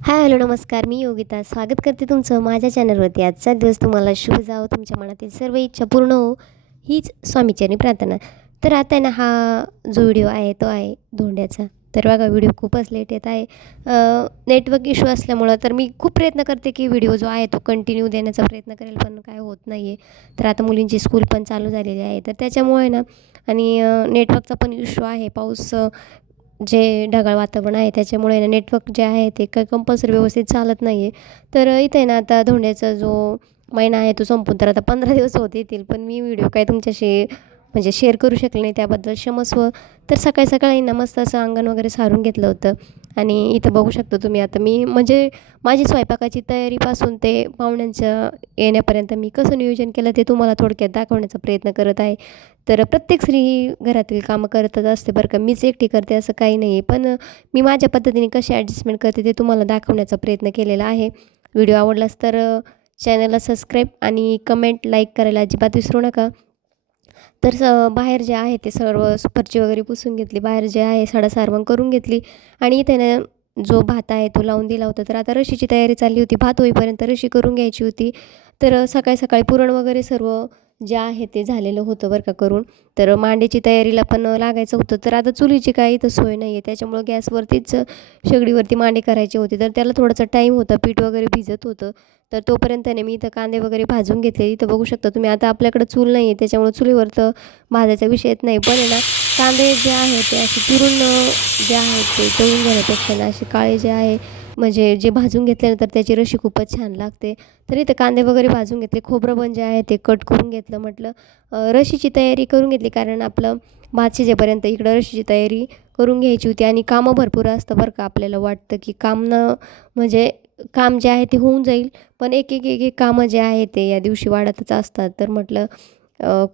हाय, hello, नमस्कार. मी योगिता स्वागत करते तुमचं माझ्या चॅनलवरती. आजचा दिवस तुम्हाला शुभ जावो, तुमच्या मनातील सर्व इच्छा पूर्ण हो, हीच स्वामीचरणी प्रार्थना. तर आता आहे ना, हा जो व्हिडिओ आहे तो आहे धोंड्याचा. तर बघा, व्हिडिओ खूपच लेट येत आहे. नेटवर्क इश्यू असल्यामुळं तर मी खूप प्रयत्न करते की व्हिडिओ जो आहे तो कंटिन्यू देण्याचा प्रयत्न करेल, पण काय होत नाही आहे. तर आता मुलींची स्कूल पण चालू झालेली आहे, तर त्याच्यामुळे ना आणि नेटवर्कचा पण इश्यू आहे. पाऊस जे ढगाळ वातावरण आहे त्याच्यामुळे ना नेटवर्क जे आहे ते काही कंपल्सरी व्यवस्थित चालत नाही आहे. तर इथे आहे ना आता धोंड्याचा जो महिना आहे तो संपून तर आता 15 दिवस होत येतील, पण मी व्हिडिओ काय तुमच्याशी म्हणजे शेअर करू शकले नाही, त्याबद्दल क्षमस्व. तर सकाळी सकाळी ना मस्त असं अंगण वगैरे सारून घेतलं होतं आणि इथं बघू शकता तुम्ही. आता मी म्हणजे माझी स्वयंपाकाची तयारीपासून ते पाहुण्यांच्या येण्यापर्यंत मी कसं नियोजन केलं ते तुम्हाला थोडक्यात दाखवण्याचा प्रयत्न करत आहे. तर प्रत्येक स्त्री ही घरातील कामं करतच असते बरं का, मीच एकटी करते असं काही नाही आहे. पण मी माझ्या पद्धतीने कशी ॲडजस्टमेंट करते ते तुम्हाला दाखवण्याचा प्रयत्न केलेला आहे. व्हिडिओ आवडलास तर चॅनलला सबस्क्राईब आणि कमेंट, लाईक करायला अजिबात विसरू नका. तर बाहेर जे आहे ते सर्व फरची वगैरे पुसून घेतली, बाहेर जे आहे साडासारवण करून घेतली आणि इथे ना जो भात आहे तो लावून दिला होता. तर आता रशीची तयारी चालली होती, भात होईपर्यंत रशी करून घ्यायची होती. तर सकाळी सकाळी पुरण वगैरे सर्व जे आहे ते झालेलं होतं बरं का करून. तर मांडीची तयारीला पण लागायचं होतं. तर आता चुलीची काही इथं सोय नाही आहे, त्याच्यामुळं गॅसवरतीच शेगडीवरती मांडे करायचे होते. तर त्याला थोडासा टाईम होता, पीठ वगैरे भिजत होतं. तर तोपर्यंत मी इथं कांदे वगैरे भाजून घेतले. इथं बघू शकता तुम्ही. आता आपल्याकडे चूल नाही आहे त्याच्यामुळे चुलीवर तर भाजायचा विषय येत नाही. पण आहे ना, कांदे जे आहे ते असे चिरून जे आहेत ते तळून घेण्यापेक्षा ना असे काळे जे आहे म्हणजे जे भाजून घेतल्यानंतर त्याची रशी खूपच छान लागते. तर इथे कांदे वगैरे भाजून घेतले, खोबरं पण जे आहे ते कट करून घेतलं. म्हटलं रशीची तयारी करून घेतली, कारण आपलं भात शिजेपर्यंत इकडं रशीची तयारी करून घ्यायची होती. आणि कामं भरपूर असतं बरं का. आपल्याला वाटतं की काम न म्हणजे काम जे आहे ते होऊन जाईल, पण एक कामं जे आहे ते या दिवशी वाढतच असतात. तर म्हटलं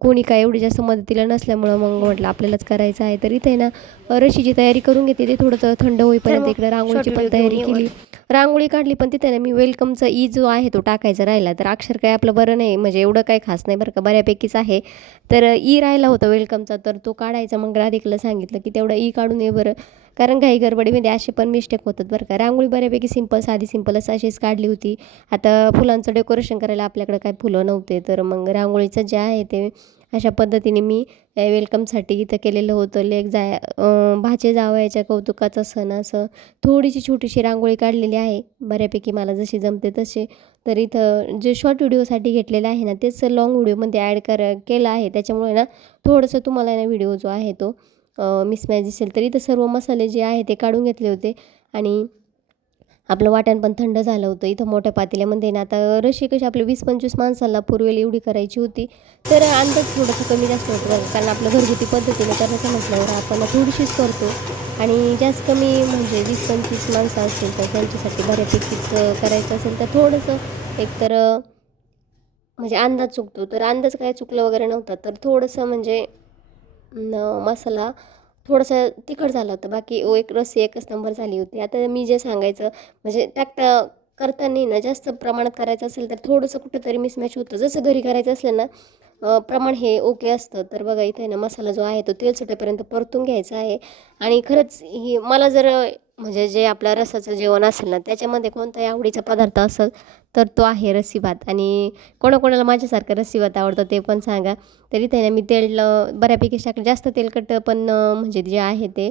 कोणी काय एवढी जास्त मदतीला नसल्यामुळं मग म्हटलं आपल्यालाच करायचं आहे. तर इथे ना रशीची तयारी करून घेते. ते थोडं थंड तर होईपर्यंत मग इकडे रांगोळीची शॉर्ट पण व्हिडिओ घेऊन तयारी ये वर. केली. रांगोळी काढली, पण तिथे ना मी वेलकमचा ई जो आहे तो टाकायचा राहिला. तर अक्षर काय आपलं बरं नाही, म्हणजे एवढं काही खास नाही बरं का, बऱ्यापैकीच आहे. तर ई राहिला होता वेलकमचा, तर तो काढायचा. मग राधिकला सांगितलं की तेवढा ई काढून ये बरं, कारण घाई गडबडीमध्ये असे पण मिस्टेक होतात बरं का. रांगोळी बऱ्यापैकी सिंपल, साधी सिंपलच अशीच काढली होती. आता फुलांचं डेकोरेशन करायला आपल्याकडे काय फुलं नव्हते, तर मग रांगोळीचं जे आहे ते अशा पद्धतीने मी वेलकमसाठी इथं केलेलं होतं. भाचे जावयाच्या कौतुकाचा सण असं थोडीशी छोटीशी रांगोळी काढलेली आहे, बऱ्यापैकी मला जशी जमते तसे. तर इथं जे शॉर्ट व्हिडिओसाठी घेतलेलं आहे ना तेच लाँग व्हिडिओमध्ये ॲड केलं आहे. त्याच्यामुळे ना थोडंसं तुम्हाला ना व्हिडिओ जो आहे तो मिसमॅच दिसेल. तर इथं सर्व मसाले जे आहे ते काढून घेतले होते आणि आपलं वाटण पण थंड झालं होतं. इथं मोठ्या पातेल्यामध्ये ना आता रशी कशी आपल्या 20-25 माणसांना पुरवेल एवढी करायची होती. तर अंदाज थोडंसं कमी जास्त होतं बघा, कारण आपलं घरगुती पद्धतीने करायचं म्हटल्यावर आपण थोडीशीच करतो आणि जास्त कमी म्हणजे 20-25 माणसं असतील तर त्यांच्यासाठी बऱ्यापैकीच करायचं असेल तर थोडंसं एकतर म्हणजे अंदाज चुकतो. तर अंदाज काय चुकला वगैरे नव्हता. तर थोडंसं म्हणजे मसाला थोडंसं तिखट झालं होतं. बाकी एक रस्सी एकच नंबर झाली होती. आता मी जे सांगायचं म्हणजे करताना ना जास्त प्रमाणात करायचं असेल तर थोडंसं कुठेतरी मिसमॅच होतं. जसं घरी करायचं असलं ना प्रमाण हे ओके असतं. तर बघा इथे आहे ना मसाला जो आहे तो तेल सुटेपर्यंत परतून घ्यायचा आहे. आणि खरंच ही मला जर म्हणजे जे आपलं रसाचं जेवण असेल ना त्याच्यामध्ये कोणताही आवडीचा पदार्थ असेल तर तो आहे रस्सी भात. आणि कोणाकोणाला माझ्यासारखं रस्सी भात आवडतं ते पण सांगा. तर इथे ना मी तेल बऱ्यापैकी टाकलं, जास्त तेलकट पण म्हणजे जे आहे ते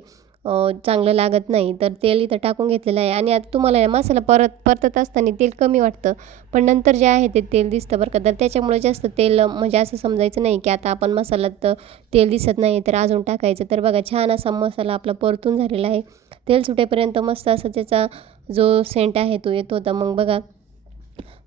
चांगलं लागत नाही. तर तेल इथं टाकून घेतलेलं आहे आणि आता तुम्हाला मसाला परतत असताना तेल कमी वाटतं, पण नंतर जे आहे ते तेल दिसतं बरं का. तर त्याच्यामुळे जास्त तेल म्हणजे असं समजायचं नाही की आता आपण मसाल्यात तेल दिसत नाही तर अजून टाकायचं. तर बघा छान असा मसाला आपला परतून झालेला आहे. तेल सुटेपर्यंत मस्त असा त्याचा जो सेंट आहे तो येत होता. मग बघा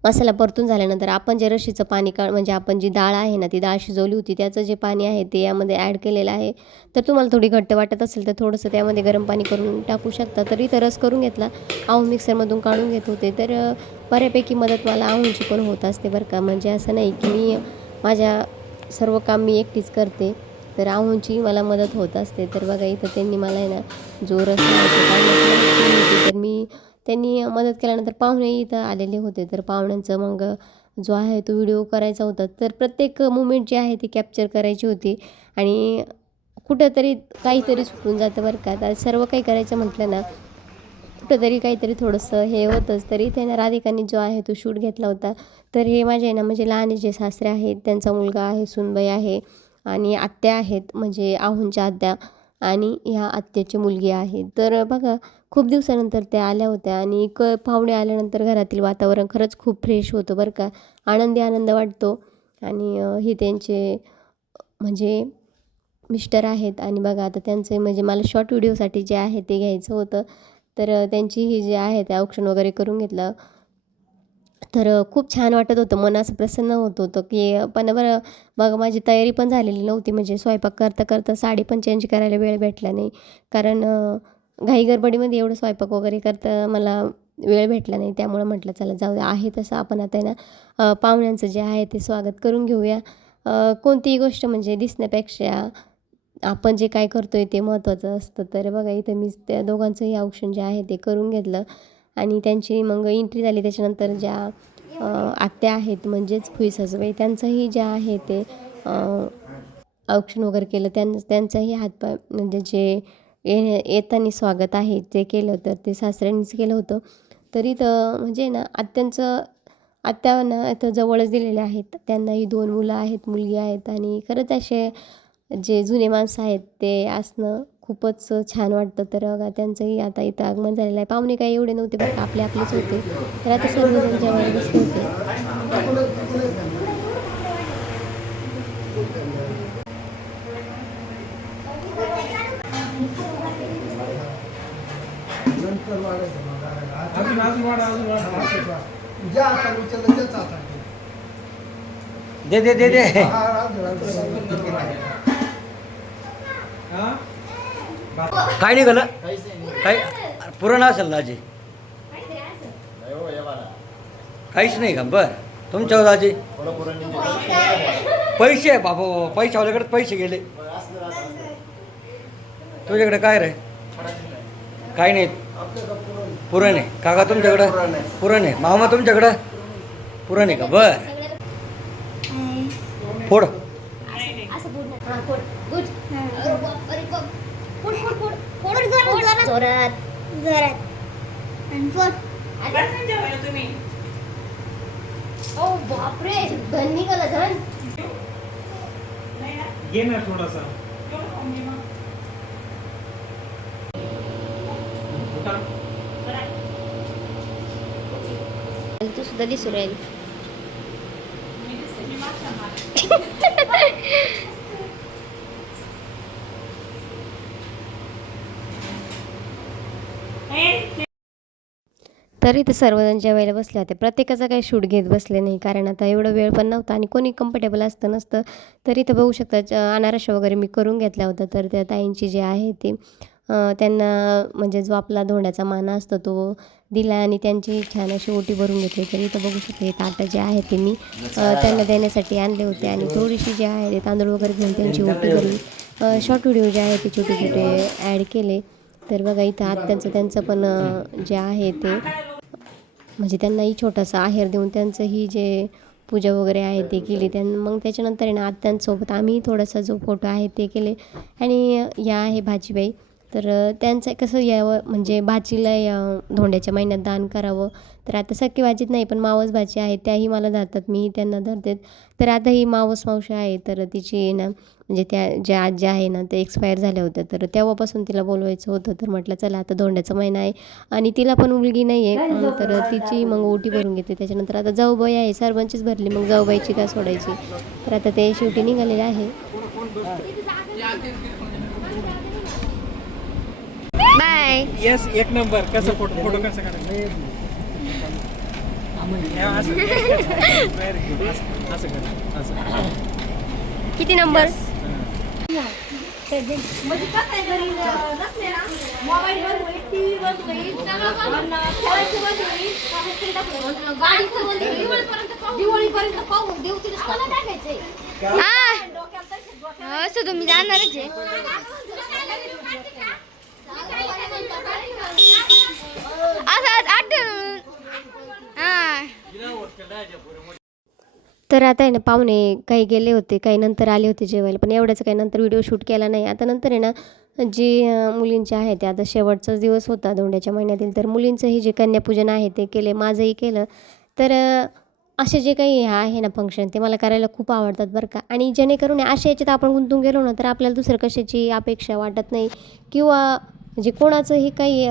मसाला परतून झाल्यानंतर आपण जे रशीचं पाणी म्हणजे आपण जी डाळ आहे ना ती डाळ शिजवली होती त्याचं जे पाणी आहे ते यामध्ये ॲड केलेलं आहे. तर तुम्हाला थोडी घट्ट वाटत असेल तर थोडंसं त्यामध्ये गरम पाणी करून टाकू शकता. तर इथं रस करून घेतला, आहो मिक्सरमधून काढून घेत होते. तर बऱ्यापैकी मदत मला आहोंची पण होत असते बरं का. म्हणजे असं नाही की मी माझ्या सर्व काम मी एकटीच करते, तर आहोंची मला मदत होत असते. तर बघा इथं त्यांनी मला आहे ना जो रस आहे तो काढण्यास मदत केली होती. तर त्यांनी मदत केल्यानंतर पाहुणेही इथं आलेले होते. तर पाहुण्यांचं मग जो आहे तो व्हिडिओ करायचा होता. तर प्रत्येक मुमेंट जी आहे ती कॅप्चर करायची होती आणि कुठंतरी काहीतरी सुटून जातं बरं का. आता सर्व काही करायचं म्हटलं ना कुठंतरी काहीतरी थोडंसं हे होतंच. तरी त्यानं राधिकांनी जो आहे तो शूट घेतला होता. तर हे माझे आहे ना म्हणजे लहान जे सासरे आहेत त्यांचा मुलगा आहे, सूनबाई आहे आणि आत्या आहेत म्हणजे आहोंच्या आत्या आणि ह्या आत्याची मुलगी आहे. तर बघा खूप दिवसानंतर त्या आल्या होत्या आणि पाहुणे आल्यानंतर घरातील वातावरण खरंच खूप फ्रेश होतं बरं का. आनंदी आनंद वाटतो आणि हे त्यांचे म्हणजे मिस्टर आहेत आणि बघा आता त्यांचे म्हणजे मला शॉर्ट व्हिडिओसाठी जे आहे ते घ्यायचं होतं. तर त्यांची ही जे आहे ते औक्षण वगैरे करून घेतलं. तर खूप छान वाटत होतं. मन असं प्रसन्न होत होतं, की पण बरं मग माझी तयारी पण झालेली नव्हती. म्हणजे स्वयंपाक करता साडी पण चेंज करायला वेळ भेटला नाही. कारण घाईगडबडीमध्ये एवढं स्वयंपाक वगैरे करता मला वेळ भेटला नाही. त्यामुळं म्हटलं चला जाऊ द्या आहे तसं आपण आता आहे ना पाहुण्यांचं जे आहे ते स्वागत करून घेऊया. कोणतीही गोष्ट म्हणजे दिसण्यापेक्षा आपण जे काय करतोय ते महत्त्वाचं असतं. तर बघा इथं मी त्या दोघांचंही औक्षण जे आहे ते करून घेतलं आणि त्यांची मग एंट्री झाली. त्याच्यानंतर ज्या आत्या आहेत म्हणजेच फुई सासूबाई त्यांचंही जे आहे ते औक्षण वगैरे केलं. त्यांचाही हातपाय म्हणजे जे येताना स्वागत आहे ते केलं तर ते सासऱ्यांनीच केलं होतं. तरी तर म्हणजे ना आत्या ना इथं जवळच दिलेले आहेत. त्यांनाही 2 मुलं आहेत, मुलगी आहेत आणि खरंच असे जे जुने माणसं आहेत ते असणं खूपच छान वाटतं. तर बघा त्यांचंही आता इथं आगमन झालेलं आहे. पाहुणे काही एवढे नव्हते बरं का, आपलेच होते. तर आता सर्वजण जेवायला बसले होते. दे दे दे दे काय निघालं काही पुरण असेल ना आजी काहीच नाही का बरं तुमच्यावर आजी पैसे बाबा पैसे आपल्याकडे पैसे गेले तुझ्याकडे काय रे काही नाही पुरण आहे काका तुमच्याकडं पुरण आहे मामा तुमच्याकडं पुरण आहे का बरं फोड बापरे धन निघाला धन घे ना थोडासा तू सुद्धा दिसू राहील. तरी ते सर्वजण जेवायला बसले होते. प्रत्येकाचा काही शूट घेत बसले नाही कारण आता एवढं वेळ पण नव्हता आणि कोणी कम्फर्टेबल असतं नसतं. तरी तर बघू शकता अनारशा वगैरे मी करून घेतल्या होत्या. तर त्या ताईंची जी आहे ती त्यांना म्हणजे जो आपला धोंड्याचा माना असतो तो दिला आणि त्यांची छान अशी ओटी भरून घेतली. तर इथं बघू शकते हे ताटं जे आहे ते मी त्यांना देण्यासाठी आणले होते आणि थोडीशी जे आहे ते तांदूळ वगैरे घेऊन त्यांची ओटी भरली. शॉर्ट व्हिडिओ जे आहे ते छोटे छोटे ॲड केले. तर बघा इथं आत्यांचं त्यांचं पण जे आहे ते म्हणजे त्यांनाही छोटासा आहेर देऊन त्यांचंही जे पूजा वगैरे आहे ते केली. मग त्याच्यानंतर आहे ना आत्यांसोबत आम्ही थोडासा जो फोटो आहे ते केले आणि या आहे भाजीबाई. तर त्यांचं कसं यावं म्हणजे भाजीला धोंड्याच्या महिन्यात दान करावं. तर आता सख्खी भाजीत नाही पण मावस भाजी आहे त्याही मला धरतात, मीही त्यांना धरते. तर आता ही मावस मावशी आहे तर तिची ना म्हणजे त्या ज्या आजी आहे ना ते एक्सपायर झाल्या होत्या. तर तेव्हापासून तिला बोलवायचं होतं. तर म्हटलं चला आता धोंड्याचा महिना आहे आणि तिला पण मुलगी नाही आहे तर तिची मग ओटी भरून घेते. त्याच्यानंतर आता जाऊबाई आहे सर्वांचीच भरली मग जाऊबाईची का सोडायची. तर आता ते शेवटी निघालेले आहे. बाय. येस एक नंबर कसा फोटो कसा काढायचा असं कर असं किती नंबर म्हणजे कसं आहे घरी नसले ना मोबाईल वर टीव्ही वर दिवाळीपर्यंत पाहू देऊ तिला टाकायचंय असं तुम्ही जाणारच आहे. तर आता आहे ना पाहुणे काही गेले होते काही नंतर आले होते जेवायला पण एवढ्याचं काही नंतर व्हिडिओ शूट केला नाही. आता नंतर आहे ना जी मुलींचे आहे ते आता शेवटचाच दिवस होता धोंड्याच्या महिन्यातील, तर मुलींचंही जे कन्यापूजन आहे ते केले, माझंही केलं. तर असे जे काही आहे ना फंक्शन ते मला करायला खूप आवडतात बरं का. आणि जेणेकरून अशा याच्यात आपण गुंतून गेलो ना तर आपल्याला दुसरं कशाची अपेक्षा वाटत नाही किंवा म्हणजे कोणाचंही काही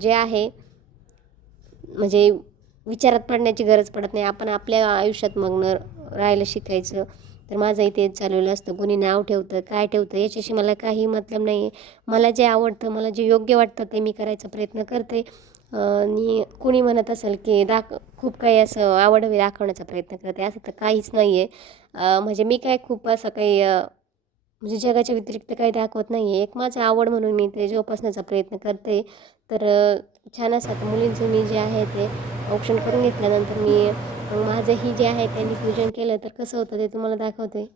जे आहे म्हणजे विचारात पडण्याची गरज पडत नाही. आपण आपल्या आयुष्यात मग्न राहायला शिकायचं. तर माझंही तेच चालवलं असतं. कोणी नाव ठेवतं, काय ठेवतं याच्याशी मला काही मतलब नाही आहे. मला जे आवडतं, मला जे योग्य वाटतं ते मी करायचा प्रयत्न करते. आणि कोणी म्हणत असेल की खूप काही असं आवडवे दाखवण्याचा प्रयत्न करते, असं तर काहीच नाही आहे. म्हणजे मी काय खूप असं काही म्हणजे जगाच्या व्यतिरिक्त काही दाखवत नाही आहे. एक माझं आवड म्हणून मी ते जोपासण्याचा प्रयत्न करते. तर छान असं आता मुलींचं मी जे आहे ते औक्षण करून घेतल्यानंतर मी मग माझंही जे आहे त्यांनी पूजन केलं तर कसं होतं ते तुम्हाला दाखवते.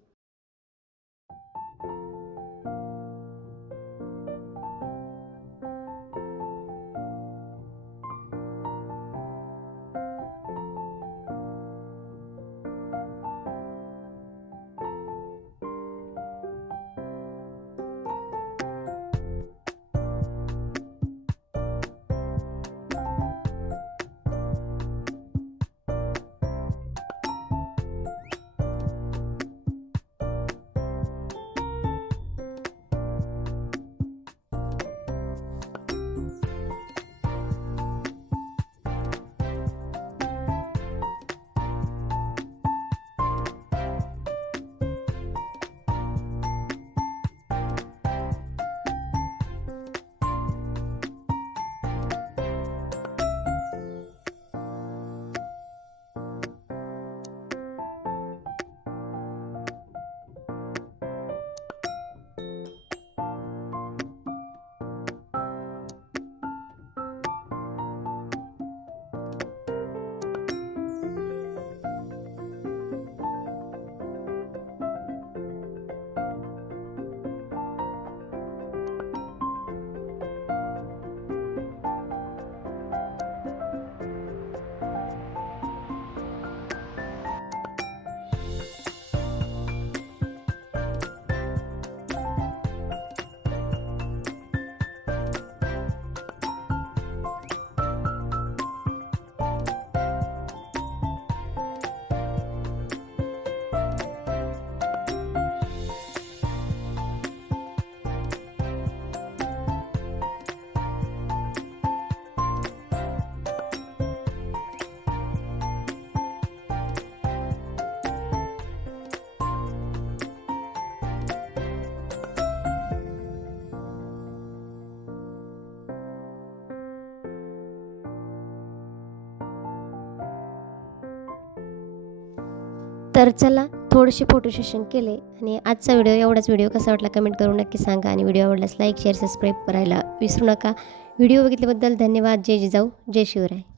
तर चला थोडेसे फोटो सेशन केले आणि आजचा व्हिडिओ एवढाच. व्हिडिओ कसा वाटला कमेंट करून नक्की सांगा आणि व्हिडिओ आवडल्यास लाईक शेअर सबस्क्राईब करायला विसरू नका. व्हिडिओ बघितल्याबद्दल धन्यवाद. जय जिजाऊ, जय शिवराय.